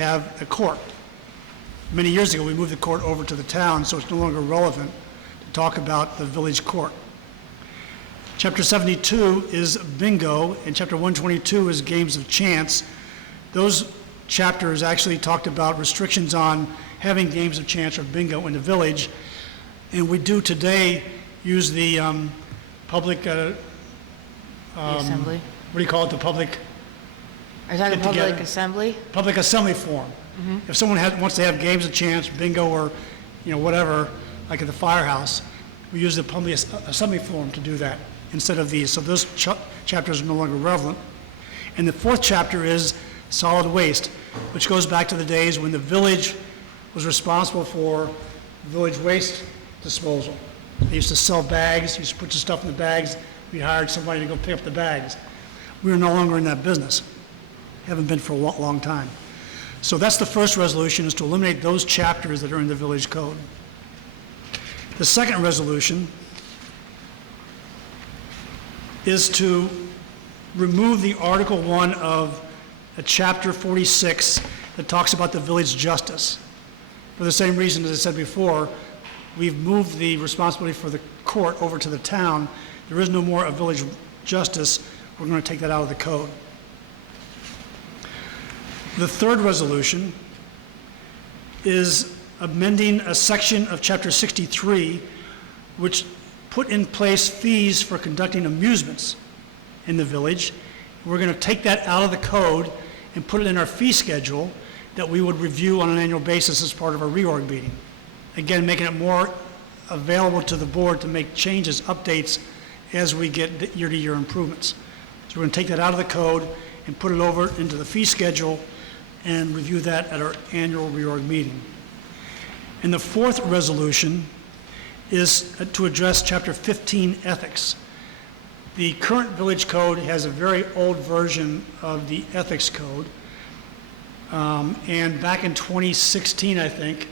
have a court. Many years ago, we moved the court over to the town, so it's no longer relevant to talk about the village court. Chapter 72 is bingo, and Chapter 122 is games of chance. Those chapters actually talked about restrictions on having games of chance or bingo in the village, and we do today use the public, The assembly? what do you call it, the public Are you talking Get public together. assembly? public assembly forum. If someone wants to have games of chance, bingo, or whatever, like at the firehouse, we use the public assembly forum to do that instead of these. So those chapters are no longer relevant. And the fourth chapter is solid waste, which goes back to the days when the village was responsible for village waste disposal. They used to sell bags, used to put your stuff in the bags. We hired somebody to go pick up the bags. We are no longer in that business. Haven't been for a long time. So that's the first resolution, is to eliminate those chapters that are in the village code. The second resolution is to remove the Article 1 of Chapter 46 that talks about the village justice. For the same reason as I said before, we've moved the responsibility for the court over to the town. There is no more a village justice. We're going to take that out of the code. The third resolution is amending a section of Chapter 63, which put in place fees for conducting amusements in the village. We're going to take that out of the code and put it in our fee schedule that we would review on an annual basis as part of our reorg meeting. Again, making it more available to the board to make changes, updates, as we get year-to-year improvements. So we're going to take that out of the code and put it over into the fee schedule and review that at our annual reorg meeting. And the fourth resolution is to address Chapter 15 ethics. The current village code has a very old version of the ethics code. And back in 2016, I think,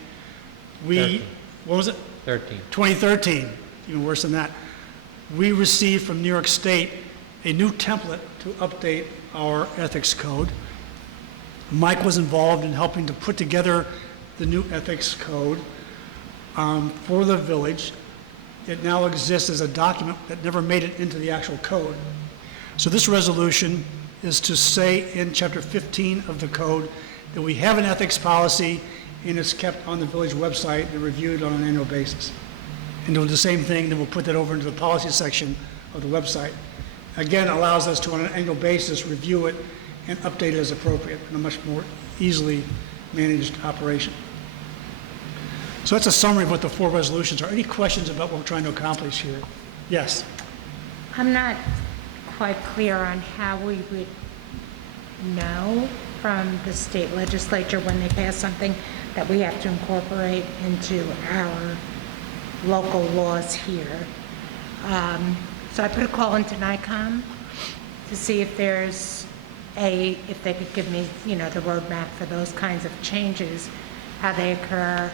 13. What was it? 13. 2013, even worse than that. We received from New York State a new template to update our ethics code. Mike was involved in helping to put together the new ethics code for the village. It now exists as a document that never made it into the actual code. So this resolution is to say in Chapter 15 of the code that we have an ethics policy and it's kept on the village website and reviewed on an annual basis. And do the same thing, then we'll put that over into the policy section of the website. Again, allows us to, on an annual basis, review it and update it as appropriate in a much more easily managed operation. So that's a summary of what the four resolutions are. Any questions about what we're trying to accomplish here? Yes. I'm not quite clear on how we would know from the state legislature when they pass something that we have to incorporate into our local laws here. So I put a call into NICOM to see if if they could give me, the roadmap for those kinds of changes, how they occur,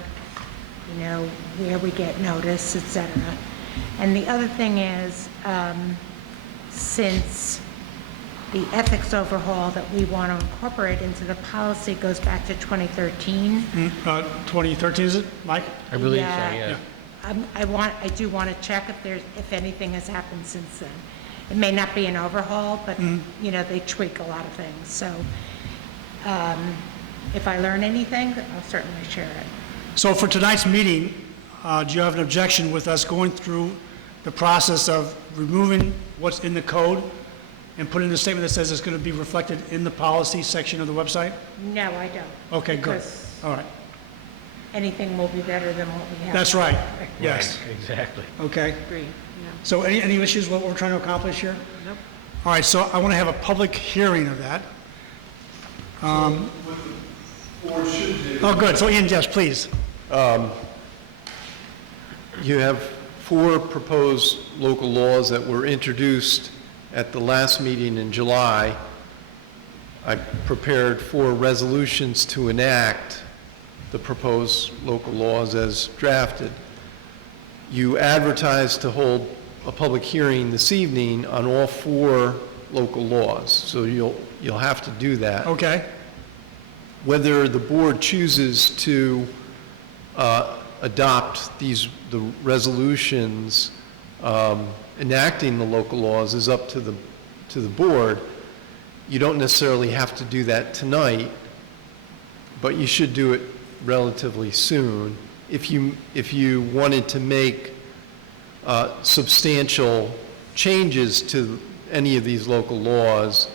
where we get notice, et cetera. And the other thing is, since the ethics overhaul that we want to incorporate into the policy goes back to 2013. 2013, is it, Mike? I believe Yeah. so, yeah. I do want to check if anything has happened since then. It may not be an overhaul, but, they tweak a lot of things. So if I learn anything, I'll certainly share it. So for tonight's meeting, do you have an objection with us going through the process of removing what's in the code and putting a statement that says it's going to be reflected in the policy section of the website? No, I don't. Okay, good. Because All right. anything will be better than what we have. That's right. Yes. Right, exactly. Okay. Agree, yeah. So any issues with what we're trying to accomplish here? Nope. All right, so I want to have a public hearing of that. Or should do. Oh, good. So Ian, yes, please. You have 4 proposed local laws that were introduced at the last meeting in July. I prepared 4 resolutions to enact the proposed local laws as drafted. You advertised to hold a public hearing this evening on all 4 local laws, so you'll have to do that. Okay. Whether the board chooses to adopt the resolutions enacting the local laws is up to the board. You don't necessarily have to do that tonight, but you should do it relatively soon. If you wanted to make substantial changes to any of these local laws,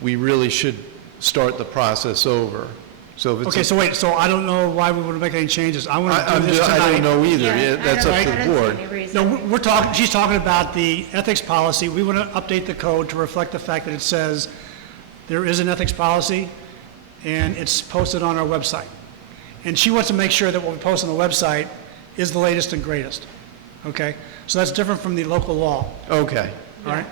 we really should start the process over. So if it's Okay, so wait, so I don't know why we would make any changes. I want to do this tonight. I don't know either. Yeah, Yeah, that's up to the board. No, she's talking about the ethics policy. We want to update the code to reflect the fact that it says there is an ethics policy, and it's posted on our website. And she wants to make sure that what we post on the website is the latest and greatest, okay? So that's different from the local law, Okay. all right?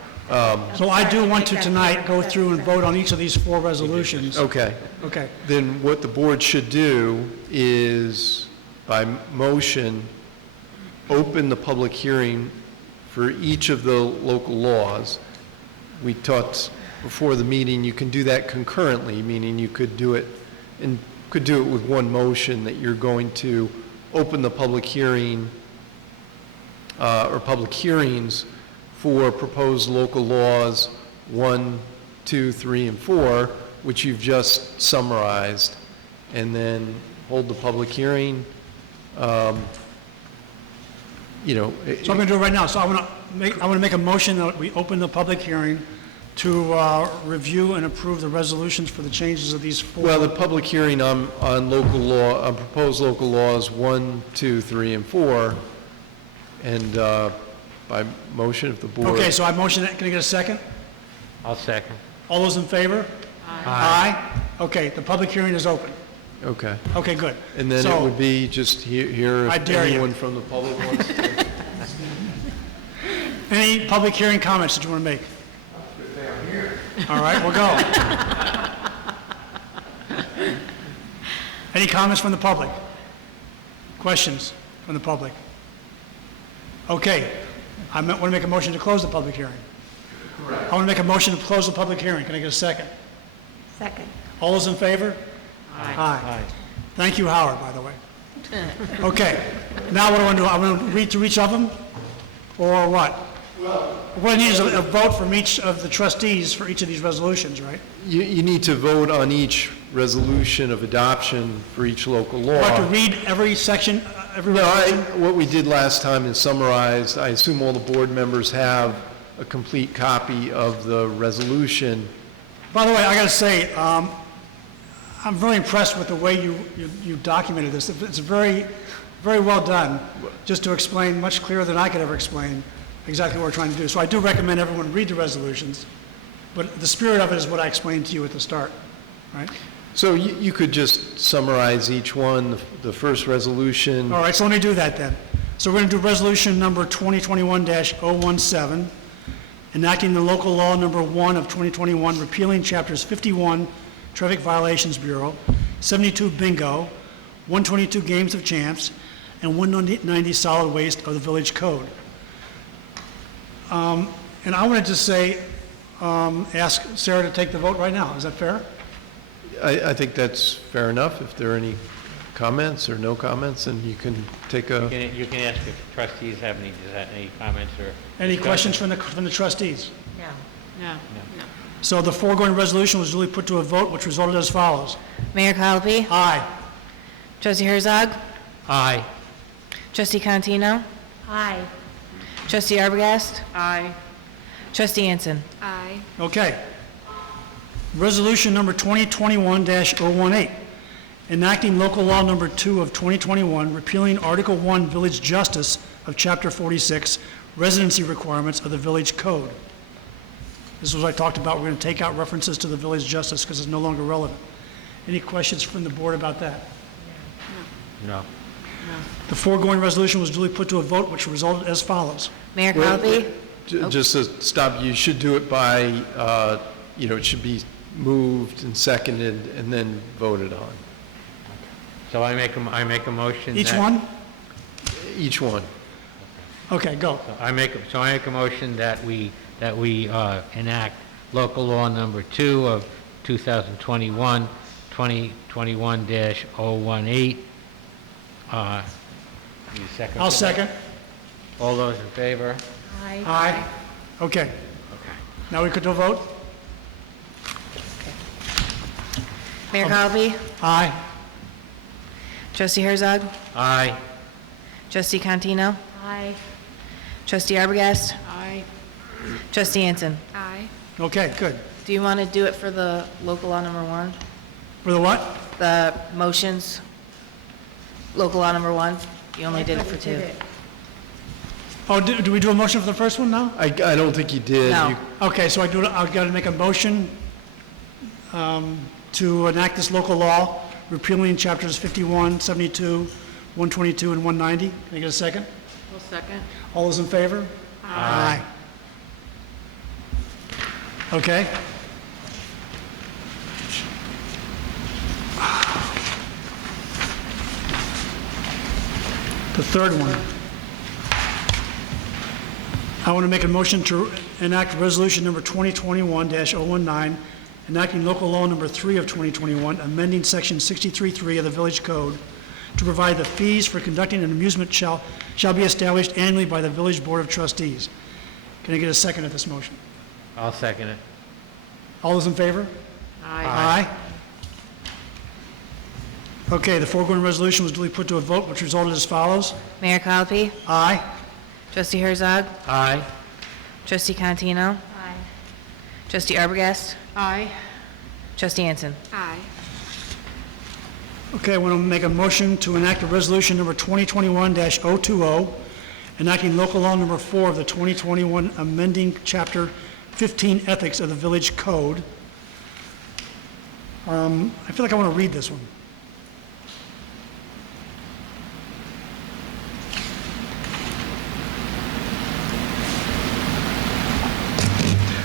So I do want to tonight go through and vote on each of these 4 resolutions. Okay. Okay, Then what the board should do is, by motion, open the public hearing for each of the local laws. We talked before the meeting, you can do that concurrently, meaning you could do it with one motion, that you're going to open the public hearing or public hearings for proposed local laws 1, 2, 3, and 4, which you've just summarized, and then hold the public hearing. so I'm going to do it right now. So I want to make a motion that we open the public hearing to review and approve the resolutions for the changes of these 4. Well, the public hearing on local law, on proposed local laws 1, 2, 3, and 4, and by motion of the board. Okay, so I motion that. Can I get a second? I'll second. All those in favor? Aye. Okay, the public hearing is open. Okay. Okay, good. And then it So- would be just here I if dare you. anyone from the public wants to. Any public hearing comments that you want to make? All right, we'll go. Any comments from the public? Questions from the public? Okay, I want to make a motion to close the public hearing. I want to make a motion to close the public hearing. Can I get a second? Second. All those in favor? Aye. Thank you, Howard, by the way. Okay, now what do I want to do? I want to read through each of them, or what? What I need is a vote from each of the trustees for each of these resolutions, right? You need to vote on each resolution of adoption for each local law. Do I have to read every section, every No, resolution? what we did last time is summarize. I assume all the board members have a complete copy of the resolution. By the way, I got to say, I'm very impressed with the way you documented this. It's very, very well done, just to explain much clearer than I could ever explain exactly what we're trying to do. So I do recommend everyone read the resolutions, but the spirit of it is what I explained to you at the start, right? So you could just summarize each one, the first resolution. All right, so let me do that then. So we're going to do resolution number 2021-017, enacting the local law number 1 of 2021, repealing chapters 51, Traffic Violations Bureau, 72 Bingo, 122 Games of Chance, and 190 Solid Waste of the Village Code. And I wanted to say, ask Sarah to take the vote right now. Is that fair? I think that's fair enough. If there are any comments or no comments, then you can take a, You can ask if trustees have any comments or... Any discussion. questions from the trustees? No. No. So the foregoing resolution was duly put to a vote, which resulted as follows. Mayor Colapi? Aye. Trustee Herzog? Aye. Trustee Contino? Aye. Trustee Arbogast? Aye. Trustee Anson? Aye. Okay. Resolution number 2021-018, enacting local law number 2 of 2021, repealing Article 1 Village Justice of Chapter 46, residency requirements of the Village Code. This was what I talked about. We're going to take out references to the Village Justice because it's no longer relevant. Any questions from the board about that? No. The foregoing resolution was duly put to a vote, which resulted as follows. Mayor Colapi? just to stop, you should do it by, it should be moved and seconded and then voted on. So I make a motion Each that- one? Each one. Okay, go. I make a motion that we enact local law number 2 of 2021, 2021-018. Need a second? I'll for that? second. All those in favor? Aye. Aye. Okay. Okay. Now we could do a vote? Mayor Cosby, Aye. Trustee Herzog, Aye. Trustee Cantino, Aye. Trustee Arbogast, Aye. Trustee Anson. Aye. Okay, good. Do you want to do it for the local law number 1? For the what? The motions, local law number 1? You only did it for 2. Oh, do we do a motion for the first one now? I don't think you did. No. You- Okay, so I've got to make a motion to enact this local law, repealing chapters 51, 72, 122, and 190. Can I get a second? I'll second. All those in favor? Aye. Okay. The third one. I want to make a motion to enact resolution number 2021-019, enacting local law number 3 of 2021, amending section 63.3 of the Village Code to provide the fees for conducting an amusement shall be established annually by the Village Board of Trustees. Can I get a second of this motion? I'll second it. All those in favor? Aye. Okay, the foregoing resolution was duly put to a vote, which resulted as follows. Mayor Cosby, Aye. Trustee Herzog, Aye. Trustee Cantino, Aye. Trustee Arbogast, Aye. Trustee Anson. Aye. Okay, I want to make a motion to enact a resolution number 2021-020, enacting local law number 4 of the 2021, amending chapter 15 ethics of the Village Code. I feel like I want to read this one.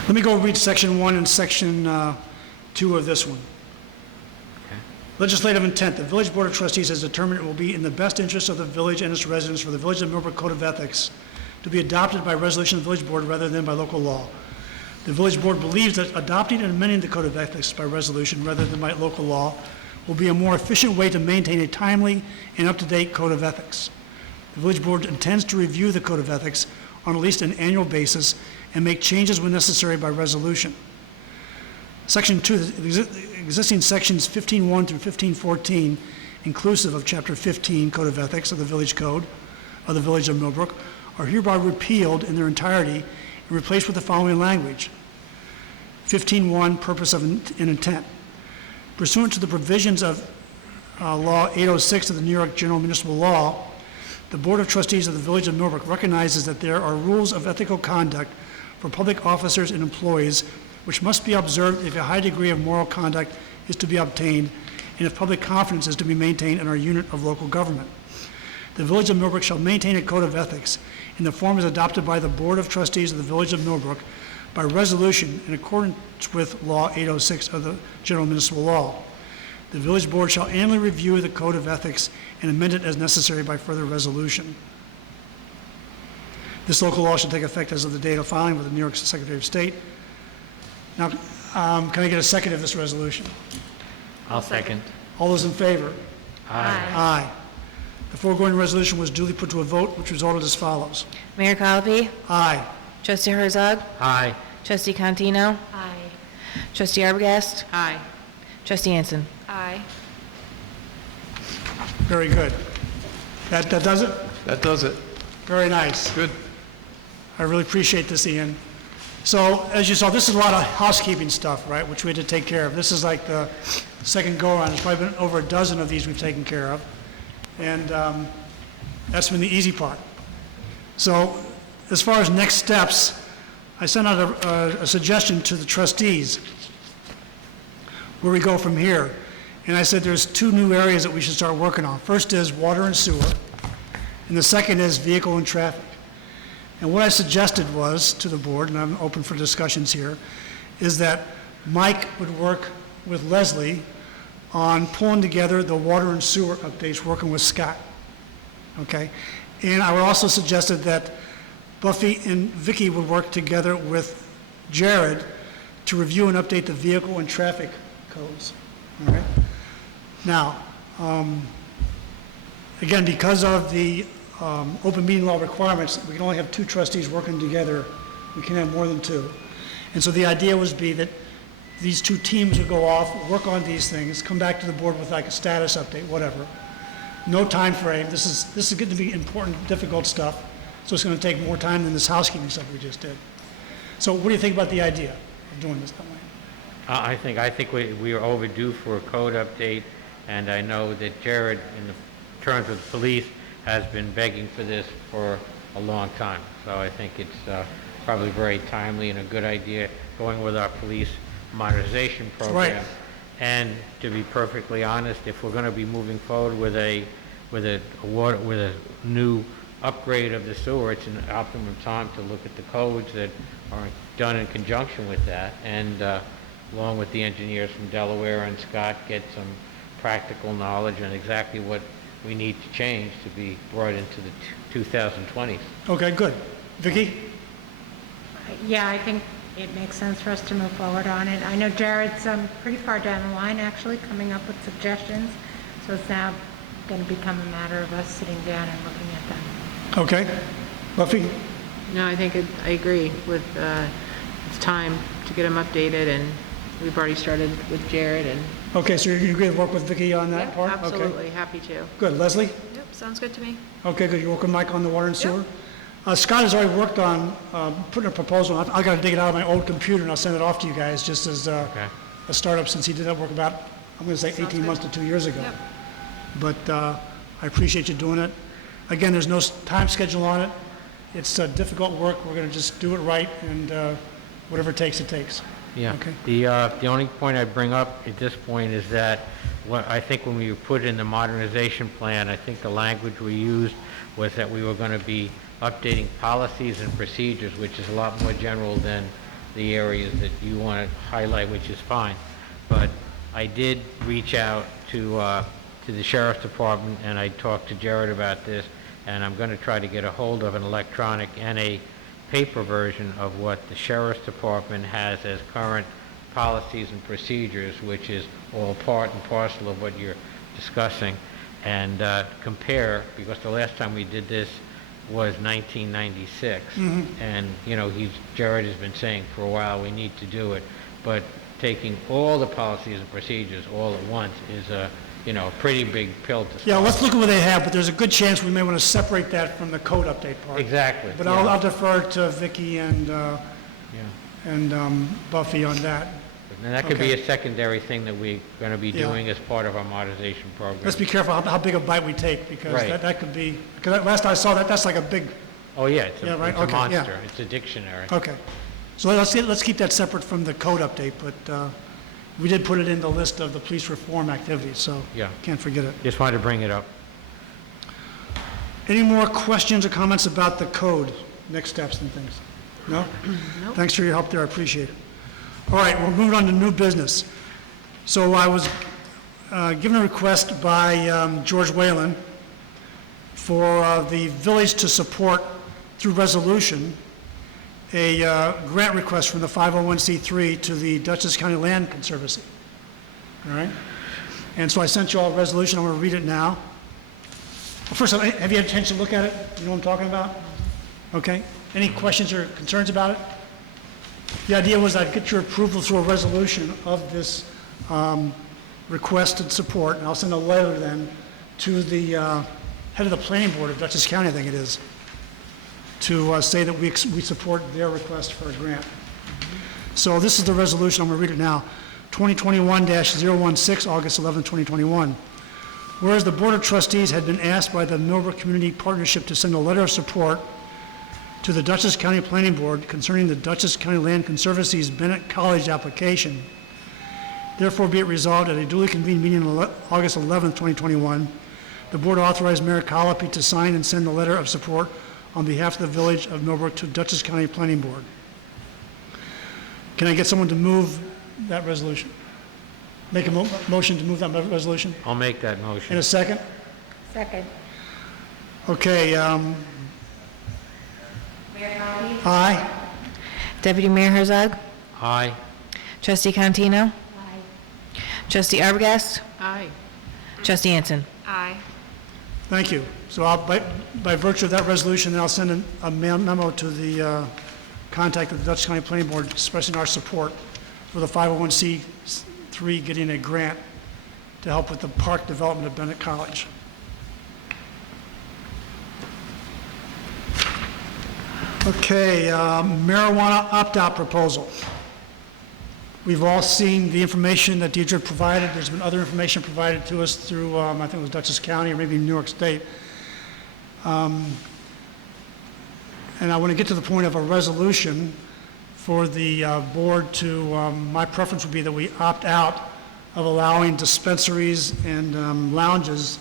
Let me go read section 1 and section 2 of this one. Legislative intent. The Village Board of Trustees has determined it will be in the best interest of the village and its residents for the Village of Millbrook Code of Ethics to be adopted by resolution of the Village Board rather than by local law. The Village Board believes that adopting and amending the Code of Ethics by resolution rather than by local law will be a more efficient way to maintain a timely and up-to-date Code of Ethics. The Village Board intends to review the Code of Ethics on at least an annual basis and make changes when necessary by resolution. Section 2, the existing sections 15.1 through 15.14, inclusive of Chapter 15 Code of Ethics of the Village Code of the Village of Millbrook, are hereby repealed in their entirety and replaced with the following language. 15.1, purpose of and intent. Pursuant to the provisions of Law 806 of the New York General Municipal Law, the Board of Trustees of the Village of Millbrook recognizes that there are rules of ethical conduct for public officers and employees which must be observed if a high degree of moral conduct is to be obtained and if public confidence is to be maintained in our unit of local government. The Village of Millbrook shall maintain a code of ethics in the form as adopted by the Board of Trustees of the Village of Millbrook by resolution in accordance with Law 806 of the General Municipal Law. The Village Board shall annually review the code of ethics and amend it as necessary by further resolution. This local law shall take effect as of the date of filing with the New York Secretary of State. Now, can I get a second of this resolution? I'll second. All those in favor? Aye. Aye. The foregoing resolution was duly put to a vote, which resulted as follows. Mayor Cosby, Aye. Trustee Herzog, Aye. Trustee Cantino, Aye. Trustee Arbogast, Aye. Trustee Anson. Aye. Very good. That does it? That does it. Very nice. Good. I really appreciate this, Ian. So, as you saw, this is a lot of housekeeping stuff, right, which we had to take care of. This is like the second go-around. There's probably been over a dozen of these we've taken care of. And that's been the easy part. So, as far as next steps, I sent out a suggestion to the trustees where we go from here. And I said there's two new areas that we should start working on. First is water and sewer, and the second is vehicle and traffic. And what I suggested was to the board, and I'm open for discussions here, is that Mike would work with Leslie on pulling together the water and sewer updates, working with Scott. Okay? And I would also suggested that Buffy and Vicky would work together with Jared to review and update the vehicle and traffic codes. All right? Now, again, because of the open meeting law requirements, we can only have 2 trustees working together. We can't have more than 2. And so the idea was be that these 2 teams would go off, work on these things, come back to the board with like a status update, whatever. No time frame. This is going to be important, difficult stuff. So it's going to take more time than this housekeeping stuff we just did. So what do you think about the idea of doing this that way? I think we are overdue for a code update, and I know that Jared, in the terms of the police, has been begging for this for a long time. So I think it's probably very timely and a good idea going with our police modernization program. Right. And to be perfectly honest, if we're going to be moving forward with a new upgrade of the sewer, it's an optimum time to look at the codes that are done in conjunction with that, and along with the engineers from Delaware and Scott, get some practical knowledge on exactly what we need to change to be brought into the 2020s. Okay, good. Vicki? Yeah, I think it makes sense for us to move forward on it. I know Jared's pretty far down the line, actually, coming up with suggestions, so it's now going to become a matter of us sitting down and looking at them. Okay. Buffy? No, I think I agree with, it's time to get them updated, and we've already started with Jared, and. Okay, so you agree to work with Vicki on that part? Okay. Absolutely, happy to. Good. Leslie? Yep, sounds good to me. Okay, good. You work with Mike on the water and sewer? Scott has already worked on putting a proposal. I got to dig it out of my old computer, and I'll send it off to you guys just as Okay. a startup, since he did that work about, I'm going to say 18 months to 2 years ago. Yep. But I appreciate you doing it. Again, there's no time schedule on it. It's difficult work. We're going to just do it right, and whatever it takes, it takes. Yeah. Okay. The only point I bring up at this point is that I think when we put in the modernization plan, I think the language we used was that we were going to be updating policies and procedures, which is a lot more general than the areas that you want to highlight, which is fine. But I did reach out to the Sheriff's Department, and I talked to Jared about this, and I'm going to try to get a hold of an electronic and a paper version of what the Sheriff's Department has as current policies and procedures, which is all part and parcel of what you're discussing, and compare, because the last time we did this was 1996. And, you know, Jared has been saying for a while we need to do it, but taking all the policies and procedures all at once is a pretty big pill to swallow. Yeah, let's look at what they have, but there's a good chance we may want to separate that from the code update part. Exactly. But yeah. I'll defer to Vicki and Buffy on that. And that could be Okay. a secondary thing that we're going to be Yeah. doing as part of our modernization program. Let's be careful how big a bite we take, because Right. that could be, because last I saw that, that's like a big, Oh, yeah, it's Yeah, right, it's a okay, yeah. monster. It's a dictionary. okay. So let's keep that separate from the code update, but we did put it in the list of the police reform activities, so Yeah. can't forget it. Just wanted to bring it up. Any more questions or comments about the code, next steps and things? No? Nope. Thanks for your help there, I appreciate it. All right, we're moving on to new business. So I was given a request by George Whalen for the village to support, through resolution, a grant request from the 501c3 to the Dutchess County Land Conservancy. All right? And so I sent you all a resolution. I'm going to read it now. Well, first, have you had a chance to look at it? You know what I'm talking about? Okay. Any questions or concerns about it? The idea was I'd get your approval through a resolution of this requested support, and I'll send a letter then to the head of the planning board of Dutchess County, I think it is, to say that we support their request for a grant. So this is the resolution. I'm going to read it now. 2021-016, August 11, 2021. Whereas the Board of Trustees had been asked by the Millbrook Community Partnership to send a letter of support to the Dutchess County Planning Board concerning the Dutchess County Land Conservancy's Bennett College application. Therefore, be it resolved at a duly convened meeting on August 11, 2021, the Board authorized Mayor Colopy to sign and send a letter of support on behalf of the Village of Millbrook to Dutchess County Planning Board. Can I get someone to move that resolution? Make a motion to move that resolution? I'll make that In motion. a second? Second. Okay, aye. Deputy Mayor Herzog? Aye. Trustee Contino? Aye. Trustee Arbogast? Aye. Trustee Hanson. Aye. Thank you. So by virtue of that resolution, then I'll send a memo to the contact of the Dutchess County Planning Board expressing our support for the 501c3 getting a grant to help with the park development at Bennett College. Okay, marijuana opt-out proposal. We've all seen the information that Deidre provided. There's been other information provided to us through, I think it was Dutchess County or maybe New York State. And I want to get to the point of a resolution for the board to, my preference would be that we opt out of allowing dispensaries and lounges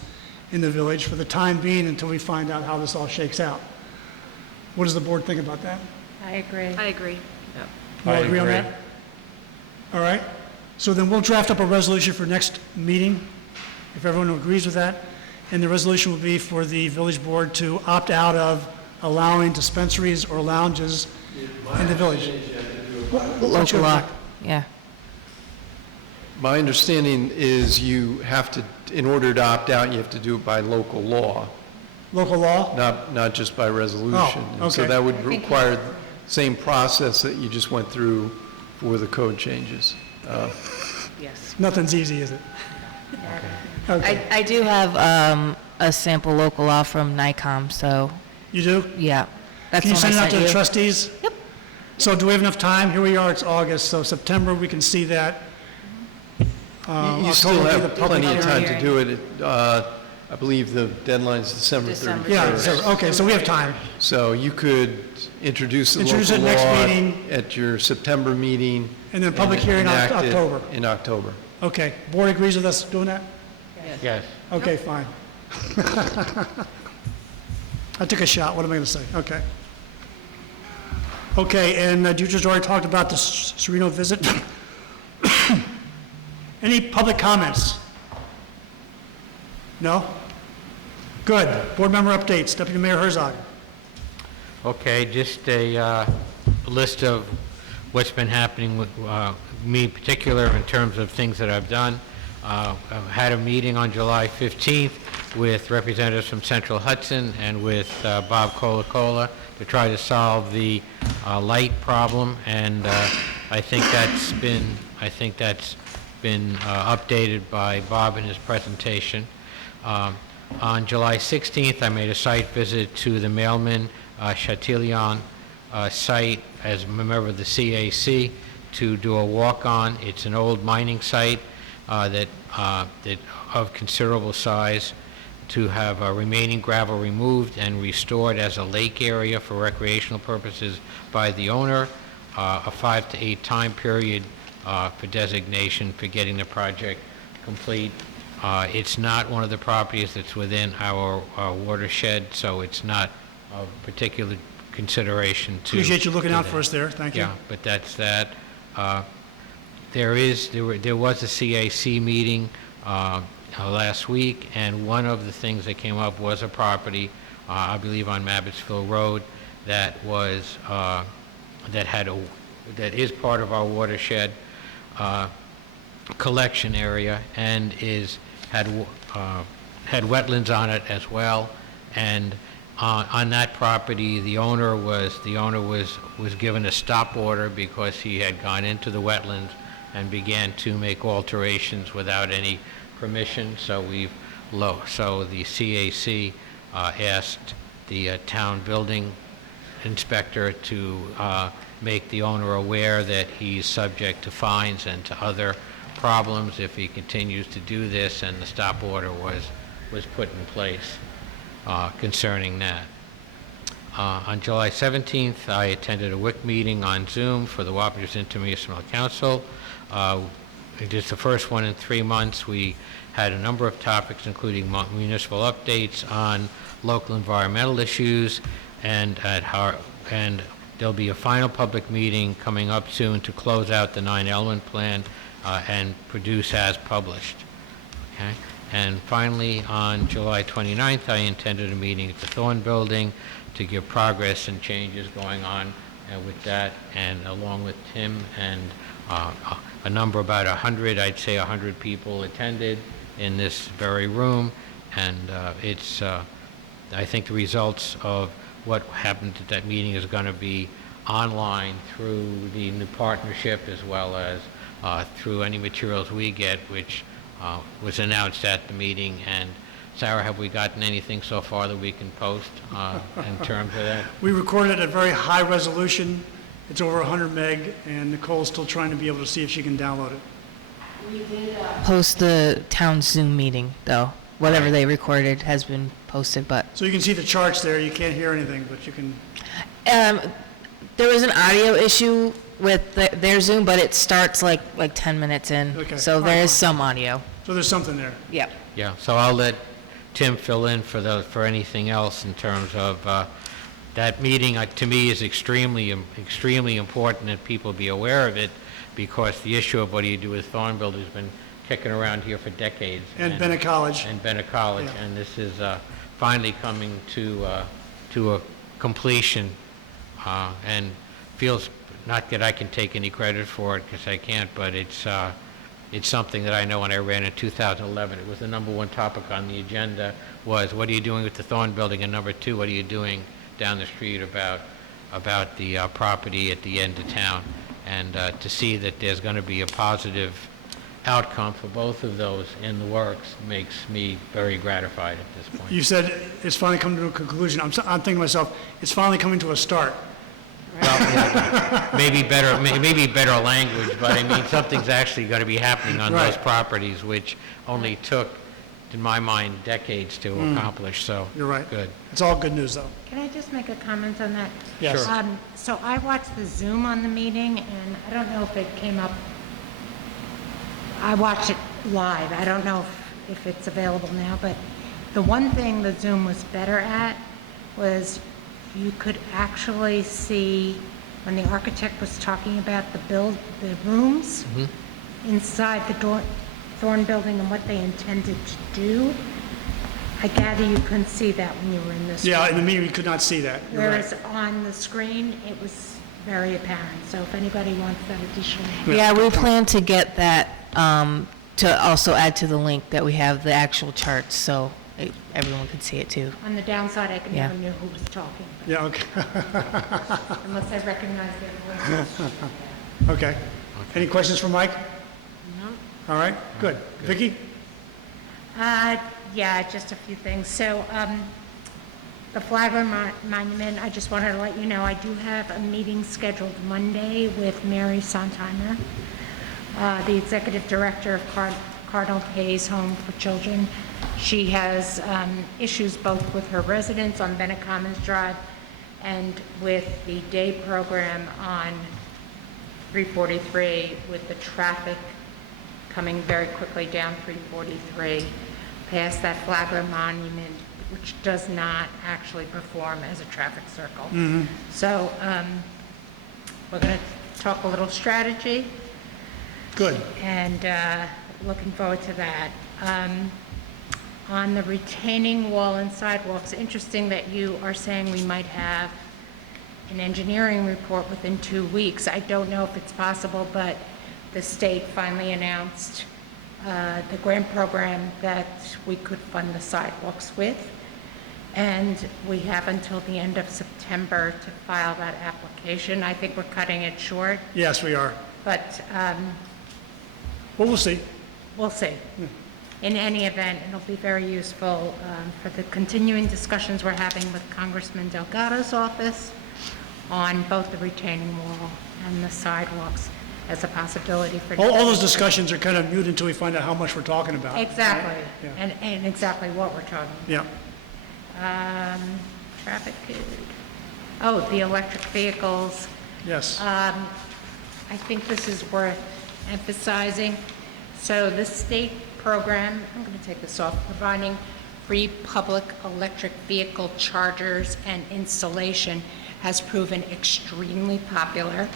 in the village for the time being until we find out how this all shakes out. What does the board think about that? I agree. I agree. You all I agree on agree. that? All right. So then we'll draft up a resolution for next meeting, if everyone agrees with that. And the resolution will be for the village board to opt out of allowing dispensaries or lounges in the village. What's your- Local law. Yeah. My understanding is you have to, in order to opt out, you have to do it by local law, Local law? not just by resolution. Oh, And so okay. that would require the same process that you just went through for the code changes. Yes. Nothing's easy, is it? Okay. I do have a sample local law from NICOM, so, You do? yeah. That's Can you the send it one I out to sent the you. trustees? Yep. So do we have enough time? Here we are, it's August, so September, we can see that. You still October will be have the public plenty of hearing. time to do it. I believe the deadline is December 31st. Yeah, so, okay, so we have time. So you could introduce the Introduce local it next law meeting. at your September meeting. And then public hearing enact it October. In October. Okay, board agrees with us doing that? Yes. Okay, fine. I took a shot, what am I going to say? Okay. Okay, and you just already talked about the Sereno visit. Any public comments? No? Good. Board member updates. Deputy Mayor Herzog. Okay, just a list of what's been happening with me in particular in terms of things that I've done. I had a meeting on July 15th with representatives from Central Hudson and with Bob Colacola to try to solve the light problem, and I think that's been updated by Bob in his presentation. On July 16th, I made a site visit to the Mailman Chatillon site as a member of the CAC to do a walk-on. It's an old mining site that of considerable size, to have remaining gravel removed and restored as a lake area for recreational purposes by the owner, a 5 to 8 time period for designation for getting the project complete. It's not one of the properties that's within our watershed, so it's not of particular consideration to... Appreciate you looking to out that. for us there. Thank you. Yeah, but that's that. There was a CAC meeting last week, and one of the things that came up was a property, I believe on Mabbittsville Road, that is part of our watershed collection area, and had wetlands on it as well. And on that property, the owner was given a stop order because he had gone into the wetlands and began to make alterations without any permission. So the CAC asked the town building inspector to make the owner aware that he's subject to fines and to other problems if he continues to do this, and the stop order was put in place concerning that. On July 17th, I attended a WIC meeting on Zoom for the Wappingers Intermunicipal Council. It is the first one in 3 months. We had a number of topics, including municipal updates on local environmental issues, and there'll be a final public meeting coming up soon to close out the 9-element plan and produce as published. Okay? And finally, on July 29th, I attended a meeting at the Thorne Building to give progress and changes going on with that, and along with Tim and a number, about 100, I'd say 100 people attended, in this very room, and I think the results of what happened at that meeting is going to be online through the new partnership as well as through any materials we get, which was announced at the meeting. And Sarah, have we gotten anything so far that we can post in terms of that? We recorded at a very high resolution. It's over 100 meg, and Nicole's still trying to be able to see if she can download it. We did post the town Zoom meeting, though. Whatever they recorded has been posted, but So you can see the charts there. You can't hear anything, but you can, there was an audio issue with their Zoom, but it starts like 10 minutes in. Okay. So there is some audio. so there's something there. Yep. Yeah, so I'll let Tim fill in for anything else in terms of that meeting. To me, is extremely important that people be aware of it, because the issue of what do you do with Thornville has been kicking around here for decades. And Bennett College. And Bennett College, Yeah. and this is finally coming to a completion, and feels, not that I can take any credit for it, because I can't, but it's something that I know when I ran in 2011, it was the number one topic on the agenda, was what are you doing with the Thorn Building, and number two, what are you doing down the street about the property at the end of town. And to see that there's going to be a positive outcome for both of those in the works makes me very gratified at this point. You said it's finally come to a conclusion. I'm thinking to myself, it's finally coming to a start. Well, yeah, maybe better language, but I mean, something's actually going to be happening on those Right. properties, which only took, in my mind, decades to accomplish, so. You're right. Good. It's all good news, though. Can I just make a comment on that? Yes. Sure. So I watched the Zoom on the meeting, and I don't know if it came up. I watched it live. I don't know if it's available now, but the one thing the Zoom was better at was you could actually see when the architect was talking about the rooms inside the Thorn Building and what they intended to do. I gather you couldn't see that when you were in this. Yeah, in the meeting, we could not see that. You're right. Whereas on the screen, it was very apparent. So if anybody wants that additional. Yeah, we plan to get that, to also add to the link that we have the actual charts, so everyone can see it too. On the downside, I Yeah. never knew who was talking, Yeah, okay. unless I recognized their voice. Okay. Any questions for Mike? No. All right, good. Vicki? Yeah, just a few things. So, the Flagler Monument, I just wanted to let you know, I do have a meeting scheduled Monday with Mary Sontheimer, the Executive Director of Cardinal Hayes Home for Children. She has issues both with her residents on Bennett Commons Drive and with the day program on 343 with the traffic coming very quickly down 343 past that Flagler Monument, which does not actually perform as a traffic circle. So we're going to talk a little strategy. Good. And looking forward to that. On the retaining wall and sidewalks, interesting that you are saying we might have an engineering report within 2 weeks. I don't know if it's possible, but the state finally announced the grant program that we could fund the sidewalks with. And we have until the end of September to file that application. I think we're cutting it short, Yes, we are. but Well, we'll see. we'll see. In any event, it'll be very useful for the continuing discussions we're having with Congressman Delgado's office on both the retaining wall and the sidewalks as a possibility for. All those discussions are kind of mute until we find out how much we're talking about. Exactly, Yeah. and exactly what we're talking Yeah. about. Traffic code. Oh, the electric vehicles. Yes. I think this is worth emphasizing. So the state program, I'm going to take this off, providing free public electric vehicle chargers and installation has proven extremely popular.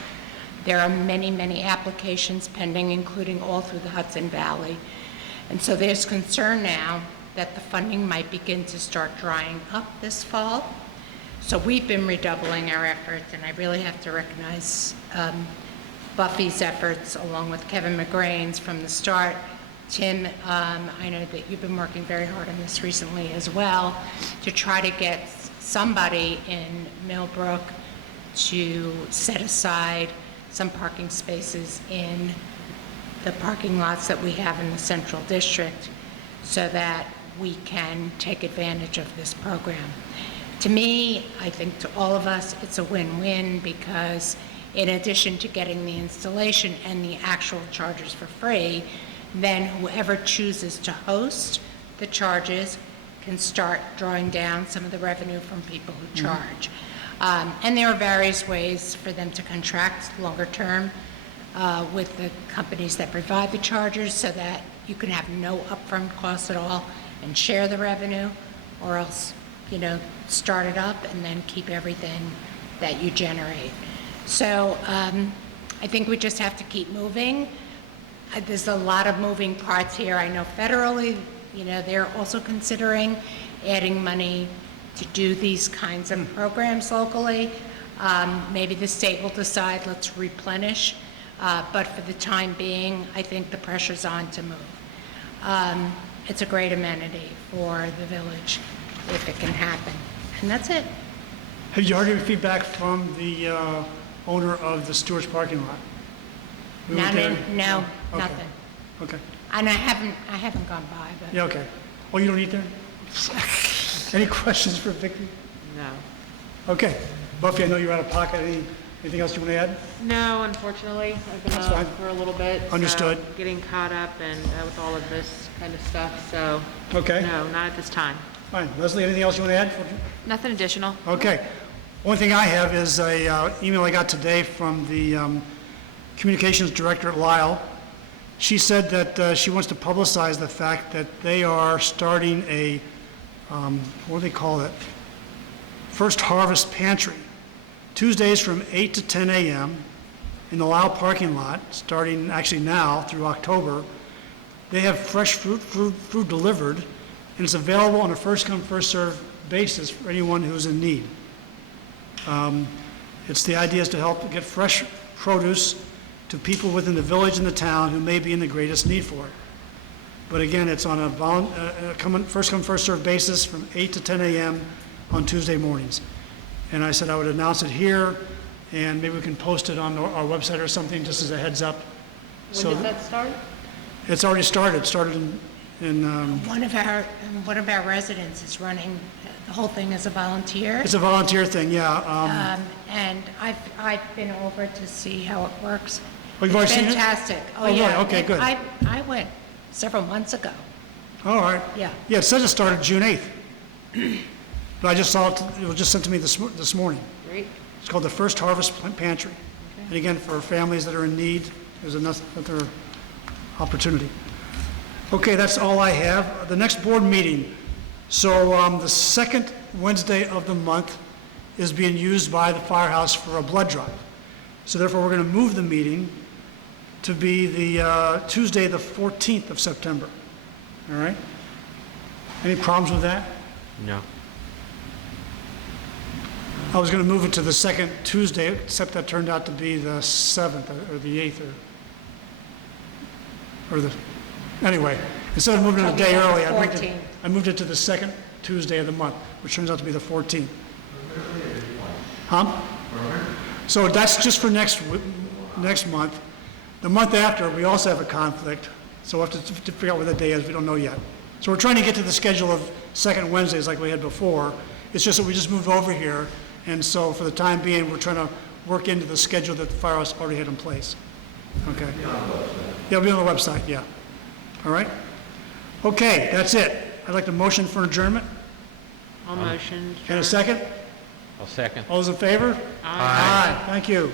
There are many, many applications pending, including all through the Hudson Valley. And so there's concern now that the funding might begin to start drying up this fall. So we've been redoubling our efforts, and I really have to recognize Buffy's efforts, along with Kevin McGrain's from the start, Tim, I know that you've been working very hard on this recently as well, to try to get somebody in Millbrook to set aside some parking spaces in the parking lots that we have in the central district so that we can take advantage of this program. To me, I think to all of us, it's a win-win because in addition to getting the installation and the actual chargers for free, then whoever chooses to host the charges can start drawing down some of the revenue from people who charge. And there are various ways for them to contract longer term with the companies that provide the chargers so that you can have no upfront costs at all and share the revenue, or else, start it up and then keep everything that you generate. So I think we just have to keep moving. There's a lot of moving parts here. I know federally, they're also considering adding money to do these kinds of programs locally. Maybe the state will decide, let's replenish. But for the time being, I think the pressure's on to move. It's a great amenity for the village if it can happen. And that's it. Have you heard any feedback from the owner of the Stewart's parking lot? We went there? No, Okay. nothing. Okay. And I haven't gone by, but. Yeah, okay. Oh, you don't eat there? Any questions for Vicki? No. Okay. Buffy, I know you're out of pocket. Anything else you want to add? No, unfortunately, I've been That's out fine. for a little bit. so Understood. Getting caught up and with all of this kind of stuff, so. Okay. No, not at this time. Fine. Leslie, anything else you want to add? Nothing additional. Okay. One thing I have is a email I got today from the communications director at Lyle. She said that she wants to publicize the fact that they are starting a, what do they call it? First Harvest Pantry. Tuesdays from 8 to 10 a.m. in the Lyle parking lot, starting actually now through October. They have fresh fruit delivered, and it's available on a first-come, first-served basis for anyone who's in need. It's the idea is to help get fresh produce to people within the village and the town who may be in the greatest need for it. But again, it's on a first-come, first-served basis from 8 to 10 a.m. on Tuesday mornings. And I said I would announce it here, and maybe we can post it on our website or something, just as a heads up. When does that start? It's already started. It started in One of our residents is running the whole thing as a volunteer. it's a volunteer thing, yeah. And I've been over to see how it works. Oh, you've already seen it? Fantastic. Oh, really? yeah. Okay, good. I went several months ago. All right. Yeah. Yeah, it says it started June 8th. But I just saw it was just sent to me this morning. Great. It's called the First Harvest Pantry. And again, for families that are in need, there's another opportunity. Okay, that's all I have. The next board meeting, so the second Wednesday of the month is being used by the firehouse for a blood drive. So therefore, we're going to move the meeting to be the Tuesday, the 14th of September. All right? Any problems with that? No. I was going to move it to the second Tuesday, except that turned out to be the 7th or the 8th or the, anyway, instead of moving it a day early, I moved it to the second Tuesday of the month, which turns out to be the 14th. Huh? So that's just for next month. The month after, we also have a conflict, so we'll have to figure out what that day is. We don't know yet. So we're trying to get to the schedule of second Wednesdays like we had before. It's just that we just moved over here, and so for the time being, we're trying to work into the schedule that the firehouse already had in place. Okay? Yeah, it'll be on the website, yeah. All right? Okay, that's it. I'd like to motion for adjournment. All motions. And a second? I'll second. All those in favor? Aye. Thank you.